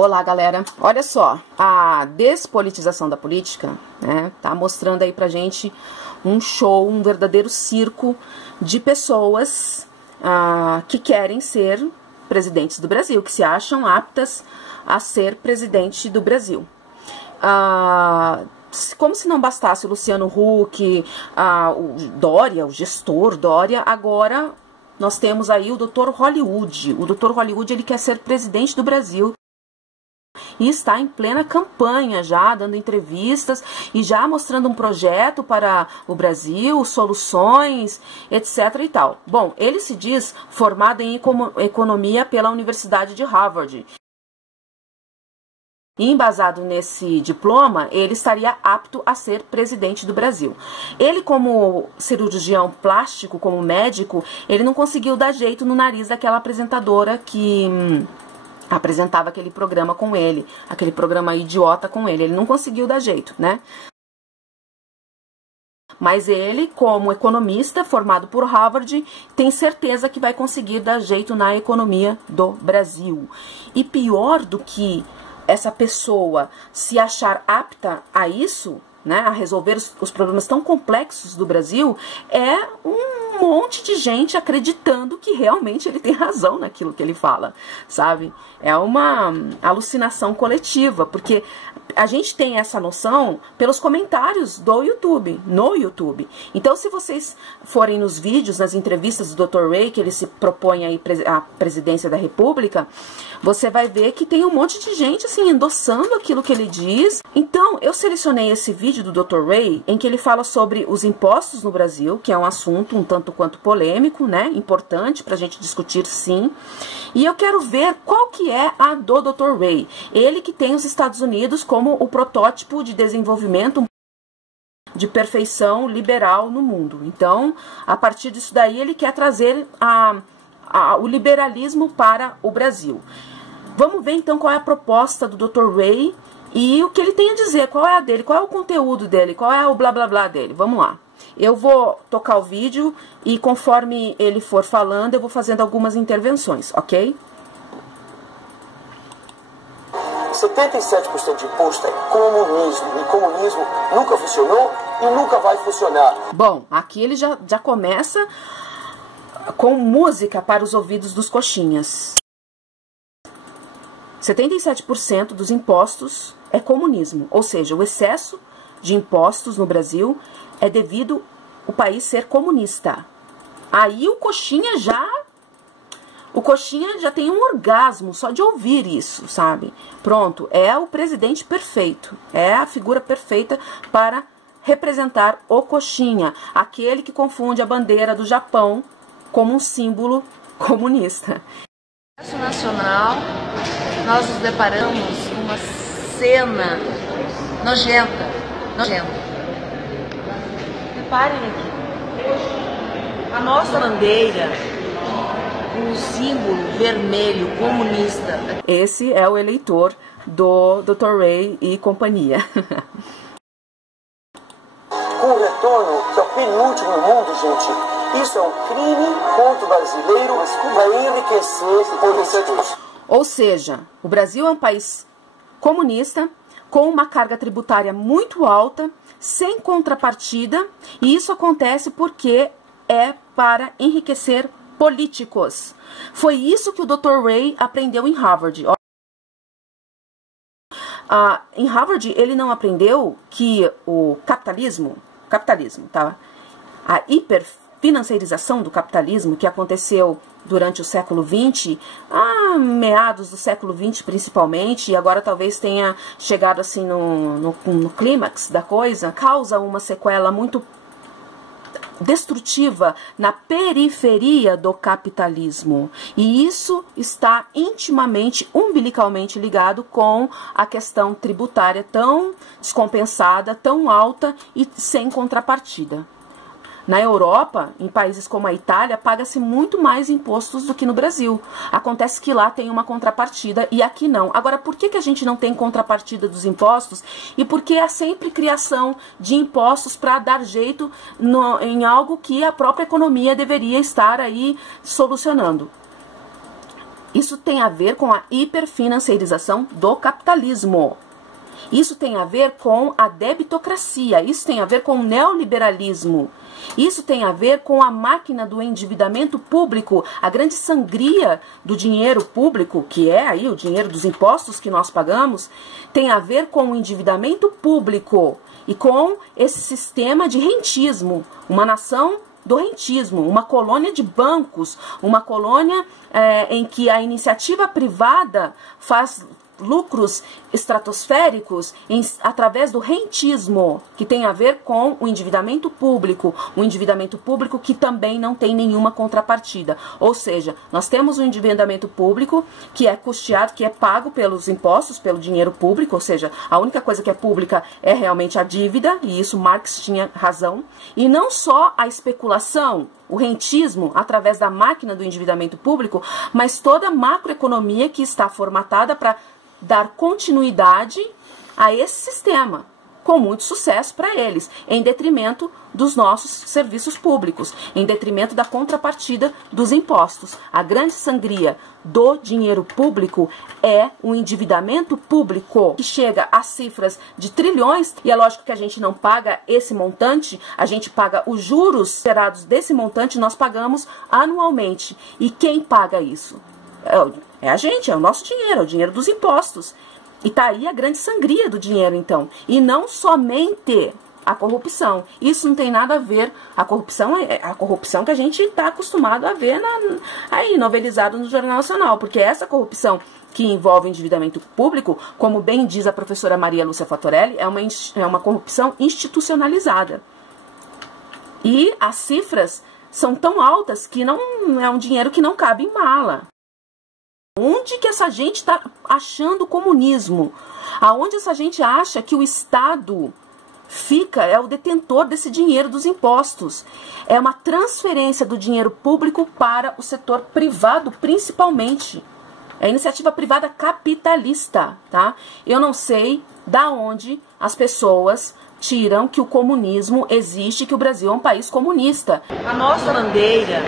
Olá, galera. Olha só, a despolitização da política, né, tá mostrando aí pra gente um show, um verdadeiro circo de pessoas que querem ser presidentes do Brasil, que se acham aptas a ser presidente do Brasil. Como se não bastasse o Luciano Huck, o Dória, o gestor Dória, agora nós temos aí o Dr. Hollywood. O Dr. Hollywood, ele quer ser presidente do Brasil. E está em plena campanha já, dando entrevistas e já mostrando um projeto para o Brasil, soluções, etc. e tal. Bom, ele se diz formado em economia pela Universidade de Harvard. E embasado nesse diploma, ele estaria apto a ser presidente do Brasil. Ele, como cirurgião plástico, como médico, ele não conseguiu dar jeito no nariz daquela apresentadora que apresentava aquele programa com ele, aquele programa idiota com ele. Ele não conseguiu dar jeito, né? Mas ele, como economista formado por Harvard, tem certeza que vai conseguir dar jeito na economia do Brasil. E pior do que essa pessoa se achar apta a isso, né, a resolver os problemas tão complexos do Brasil, é um monte de gente acreditando que realmente ele tem razão naquilo que ele fala, sabe? É uma alucinação coletiva, porque a gente tem essa noção pelos comentários do YouTube, no YouTube. Então, se vocês forem nos vídeos, nas entrevistas do Dr. Ray, que ele se propõe aí à presidência da República, você vai ver que tem um monte de gente, assim, endossando aquilo que ele diz. Então, eu selecionei esse vídeo do Dr. Ray, em que ele fala sobre os impostos no Brasil, que é um assunto um tanto quanto polêmico, né? Importante pra gente discutir, sim. E eu quero ver qual que é a do Dr. Ray. Ele que tem os Estados Unidos como o protótipo de desenvolvimento de perfeição liberal no mundo. Então, a partir disso daí, ele quer trazer o liberalismo para o Brasil. Vamos ver então qual é a proposta do Dr. Ray e o que ele tem a dizer, qual é a dele, qual é o conteúdo dele, qual é o blá blá blá dele. Vamos lá. Eu vou tocar o vídeo e conforme ele for falando, eu vou fazendo algumas intervenções, ok? 77% de imposto é comunismo, e comunismo nunca funcionou e nunca vai funcionar. Bom, aqui ele já começa com música para os ouvidos dos coxinhas. 77% dos impostos é comunismo, ou seja, o excesso de impostos no Brasil é devido ao país ser comunista. Aí o coxinha já tem um orgasmo só de ouvir isso, sabe? Pronto, é o presidente perfeito, é a figura perfeita para representar o coxinha, aquele que confunde a bandeira do Japão como um símbolo comunista. No Congresso Nacional, nós nos deparamos com uma cena nojenta. Reparem aqui, a nossa bandeira, um símbolo vermelho comunista. Esse é o eleitor do Dr. Ray e companhia. Com o retorno, que é o penúltimo no mundo, gente, isso é um crime contra o brasileiro, vai enriquecer políticos. Ou seja, o Brasil é um país comunista, com uma carga tributária muito alta, sem contrapartida, e isso acontece porque é para enriquecer políticos. Foi isso que o Dr. Ray aprendeu em Harvard. Em Harvard, ele não aprendeu que o capitalismo, tá? A hiperfinanciarização do capitalismo que aconteceu durante o século XX, a meados do século XX principalmente, e agora talvez tenha chegado assim no clímax da coisa, causa uma sequela muito destrutiva na periferia do capitalismo. E isso está intimamente, umbilicalmente ligado com a questão tributária tão descompensada, tão alta e sem contrapartida. Na Europa, em países como a Itália, paga-se muito mais impostos do que no Brasil. Acontece que lá tem uma contrapartida e aqui não. Agora, por que a gente não tem contrapartida dos impostos? E por que há sempre criação de impostos para dar jeito em algo que a própria economia deveria estar aí solucionando? Isso tem a ver com a hiperfinanciarização do capitalismo. Isso tem a ver com a debitocracia, isso tem a ver com o neoliberalismo, isso tem a ver com a máquina do endividamento público, a grande sangria do dinheiro público, que é aí o dinheiro dos impostos que nós pagamos, tem a ver com o endividamento público e com esse sistema de rentismo, uma nação do rentismo, uma colônia de bancos, uma colônia em que a iniciativa privada faz lucros estratosféricos através do rentismo, que tem a ver com o endividamento público que também não tem nenhuma contrapartida. Ou seja, nós temos um endividamento público que é custeado, que é pago pelos impostos, pelo dinheiro público, ou seja, a única coisa que é pública é realmente a dívida, e isso Marx tinha razão, e não só a especulação, o rentismo através da máquina do endividamento público, mas toda a macroeconomia que está formatada para dar continuidade a esse sistema, com muito sucesso para eles, em detrimento dos nossos serviços públicos, em detrimento da contrapartida dos impostos. A grande sangria do dinheiro público é o endividamento público, que chega a cifras de trilhões, e é lógico que a gente não paga esse montante, a gente paga os juros gerados desse montante, nós pagamos anualmente. E quem paga isso? É a gente, é o nosso dinheiro, é o dinheiro dos impostos. E tá aí a grande sangria do dinheiro, então. E não somente a corrupção. Isso não tem nada a ver. A corrupção é a corrupção que a gente está acostumado a ver aí novelizado no Jornal Nacional. Porque essa corrupção que envolve endividamento público, como bem diz a professora Maria Lúcia Fattorelli, é uma corrupção institucionalizada. E as cifras são tão altas que não é um dinheiro que não cabe em mala. Onde que essa gente está achando o comunismo? Aonde essa gente acha que o Estado é o detentor desse dinheiro dos impostos? É uma transferência do dinheiro público para o setor privado, principalmente. É iniciativa privada capitalista, tá? Eu não sei da onde as pessoas tiram que o comunismo existe, que o Brasil é um país comunista. A nossa bandeira,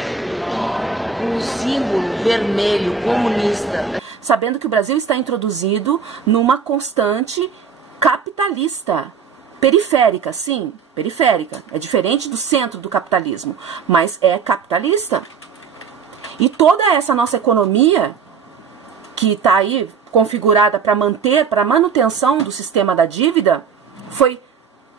o símbolo vermelho comunista. Sabendo que o Brasil está introduzido numa constante capitalista. Periférica, sim, periférica. É diferente do centro do capitalismo, mas é capitalista. E toda essa nossa economia, que está aí configurada para a manutenção do sistema da dívida, foi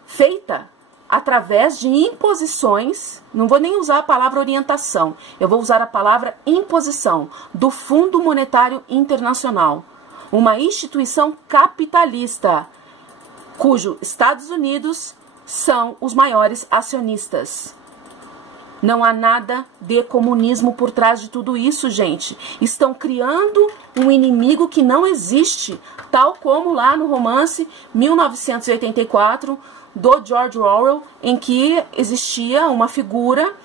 feita através de imposições, não vou nem usar a palavra orientação, eu vou usar a palavra imposição, do Fundo Monetário Internacional, uma instituição capitalista, cujo Estados Unidos são os maiores acionistas. Não há nada de comunismo por trás de tudo isso, gente. Estão criando um inimigo que não existe, tal como lá no romance 1984, do George Orwell, em que existia uma figura,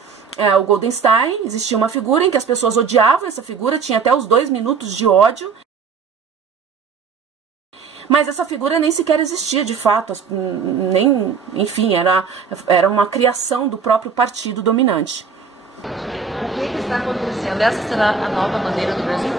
o Goldenstein, existia uma figura em que as pessoas odiavam essa figura, tinha até os 2 minutos de ódio, mas essa figura nem sequer existia de fato, enfim, era uma criação do próprio partido dominante. O que está acontecendo? Essa será a nova bandeira do Brasil?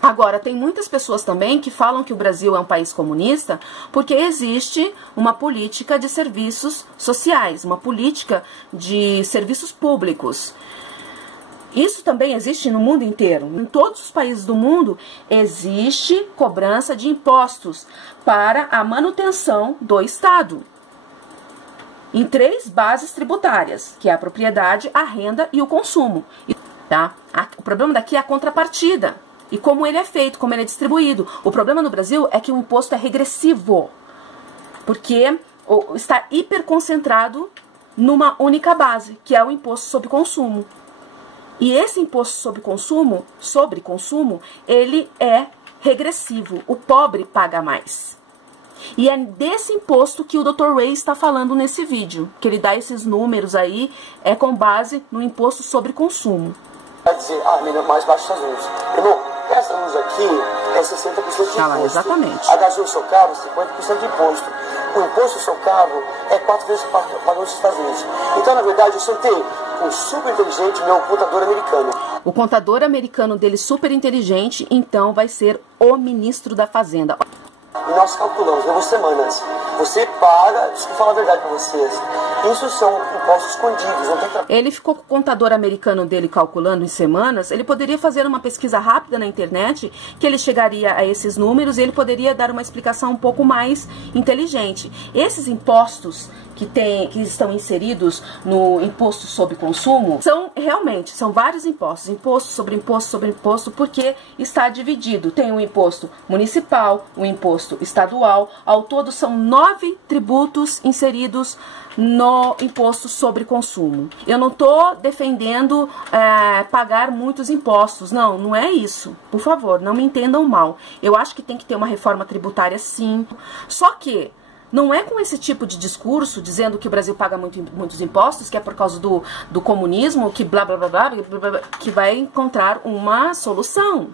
Agora, tem muitas pessoas também que falam que o Brasil é um país comunista porque existe uma política de serviços sociais, uma política de serviços públicos. Isso também existe no mundo inteiro. Em todos os países do mundo existe cobrança de impostos para a manutenção do Estado. Em 3 bases tributárias, que é a propriedade, a renda e o consumo. Tá? O problema daqui é a contrapartida. E como ele é feito, como ele é distribuído. O problema no Brasil é que o imposto é regressivo, porque está hiperconcentrado numa única base, que é o imposto sobre consumo. E esse imposto sobre consumo, ele é regressivo. O pobre paga mais. E é desse imposto que o Dr. Ray está falando nesse vídeo, que ele dá esses números aí, com base no imposto sobre consumo. Vai dizer, mais baixo as luzes. Irmão, essa luz aqui é 60% de imposto. Exatamente. A gasolina do seu carro, 50% de imposto. O imposto do seu carro é 4 vezes o padrão dos Estados Unidos. Então, na verdade, você tem com o super inteligente meu contador americano. O contador americano dele super inteligente, então vai ser o ministro da Fazenda. E nós calculamos, levou semanas. Você paga, deixa eu falar a verdade para vocês, isso são impostos escondidos, não tem Ele ficou com o contador americano dele calculando em semanas. Ele poderia fazer uma pesquisa rápida na internet, que ele chegaria a esses números e ele poderia dar uma explicação um pouco mais inteligente. Esses impostos que estão inseridos no imposto sobre consumo, são vários impostos, imposto sobre imposto sobre imposto, porque está dividido. Tem o imposto municipal, o imposto estadual, ao todo são 9 tributos inseridos no imposto sobre consumo. Eu não estou defendendo pagar muitos impostos, não é isso. Por favor, não me entendam mal. Eu acho que tem que ter uma reforma tributária sim, só que não é com esse tipo de discurso, dizendo que o Brasil paga muitos impostos, que é por causa do comunismo, que blá blá blá blá, que vai encontrar uma solução.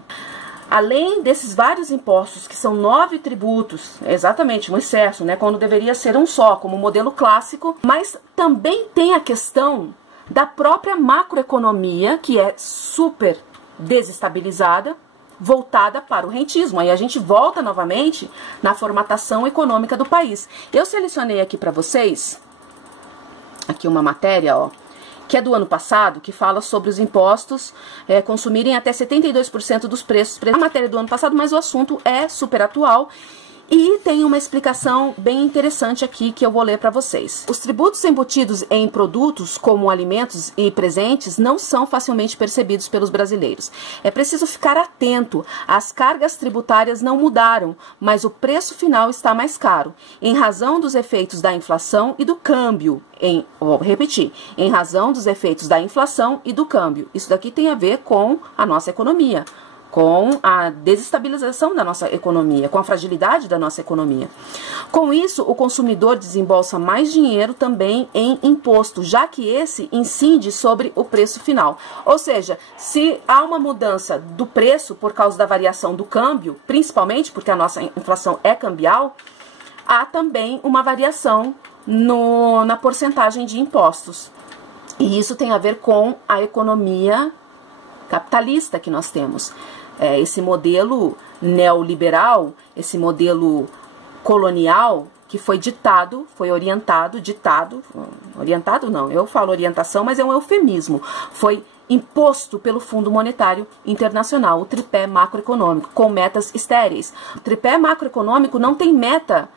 Além desses vários impostos, que são 9 tributos, exatamente, um excesso, né, quando deveria ser um só, como o modelo clássico, mas também tem a questão da própria macroeconomia, que é super desestabilizada, voltada para o rentismo. Aí a gente volta novamente na formatação econômica do país. Eu selecionei aqui para vocês, aqui uma matéria, ó, que é do ano passado, que fala sobre os impostos consumirem até 72% dos preços. A matéria é do ano passado, mas o assunto é super atual. E tem uma explicação bem interessante aqui que eu vou ler para vocês. Os tributos embutidos em produtos como alimentos e presentes não são facilmente percebidos pelos brasileiros. É preciso ficar atento. As cargas tributárias não mudaram, mas o preço final está mais caro, em razão dos efeitos da inflação e do câmbio. Vou repetir, em razão dos efeitos da inflação e do câmbio. Isso daqui tem a ver com a nossa economia, com a desestabilização da nossa economia, com a fragilidade da nossa economia. Com isso, o consumidor desembolsa mais dinheiro também em imposto, já que esse incide sobre o preço final. Ou seja, se há uma mudança do preço por causa da variação do câmbio, principalmente porque a nossa inflação é cambial, há também uma variação na porcentagem de impostos. E isso tem a ver com a economia capitalista que nós temos. Esse modelo neoliberal, esse modelo colonial que foi orientado não, eu falo orientação, mas é um eufemismo, foi imposto pelo Fundo Monetário Internacional, o tripé macroeconômico, com metas estéreis. O tripé macroeconômico não tem meta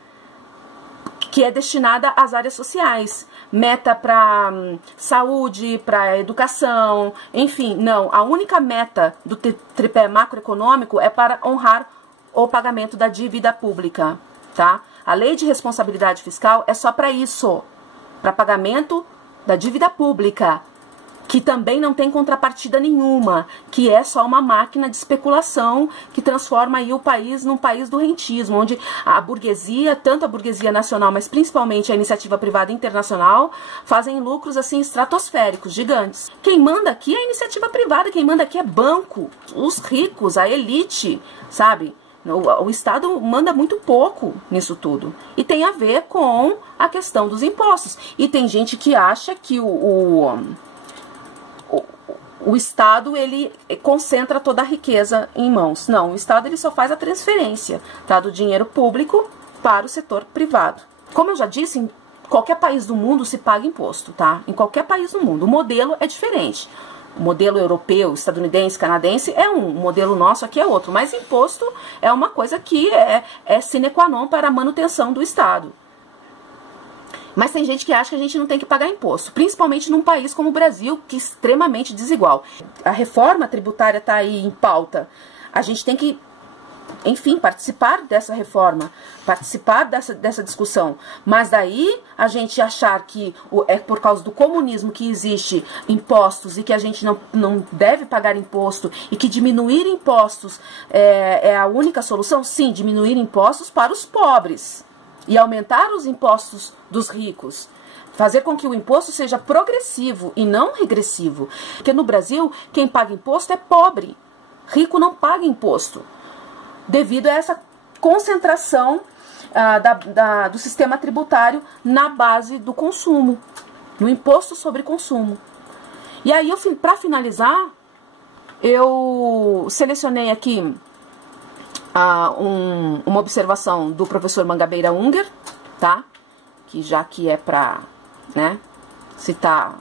que é destinada às áreas sociais, meta para saúde, para educação, enfim, não. A única meta do tripé macroeconômico é para honrar o pagamento da dívida pública, tá? A lei de responsabilidade fiscal é só para isso, para pagamento da dívida pública, que também não tem contrapartida nenhuma, que é só uma máquina de especulação que transforma aí o país num país do rentismo, onde a burguesia, tanto a burguesia nacional, mas principalmente a iniciativa privada internacional, fazem lucros assim estratosféricos, gigantes. Quem manda aqui é a iniciativa privada, quem manda aqui é banco, os ricos, a elite, sabe? O Estado manda muito pouco nisso tudo. E tem a ver com a questão dos impostos. E tem gente que acha que o Estado, ele concentra toda a riqueza em mãos. Não, o Estado ele só faz a transferência, tá, do dinheiro público para o setor privado. Como eu já disse, em qualquer país do mundo se paga imposto, tá? Em qualquer país do mundo. O modelo é diferente. O modelo europeu, estadunidense, canadense é um, o modelo nosso aqui é outro. Mas imposto é uma coisa que é sine qua non para a manutenção do Estado. Mas tem gente que acha que a gente não tem que pagar imposto, principalmente num país como o Brasil, que é extremamente desigual. A reforma tributária está aí em pauta. A gente tem que, enfim, participar dessa reforma, participar dessa discussão. Mas daí a gente achar que é por causa do comunismo que existe impostos e que a gente não deve pagar imposto e que diminuir impostos é a única solução? Sim, diminuir impostos para os pobres e aumentar os impostos dos ricos. Fazer com que o imposto seja progressivo e não regressivo. Porque no Brasil, quem paga imposto é pobre. Rico não paga imposto, devido a essa concentração do sistema tributário na base do consumo, no imposto sobre consumo. E aí, para finalizar, eu selecionei aqui uma observação do professor Mangabeira Unger, tá? Que já que é para, né, citar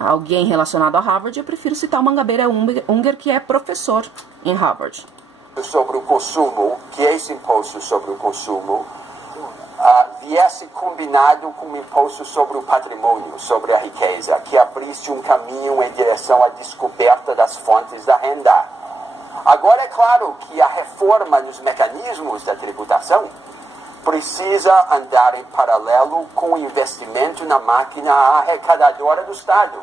alguém relacionado a Harvard, eu prefiro citar o Mangabeira Unger, que é professor em Harvard. Sobre o consumo, que esse imposto sobre o consumo viesse combinado com o imposto sobre o patrimônio, sobre a riqueza, que abrisse um caminho em direção à descoberta das fontes da renda. Agora, é claro que a reforma nos mecanismos da tributação precisa andar em paralelo com o investimento na máquina arrecadadora do Estado.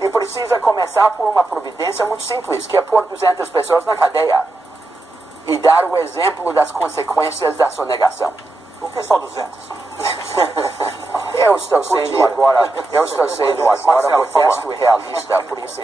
E precisa começar por uma providência muito simples, que é pôr 200 pessoas na cadeia e dar o exemplo das consequências da sonegação. Por que só 200? Eu estou sendo agora modesto e realista, por isso.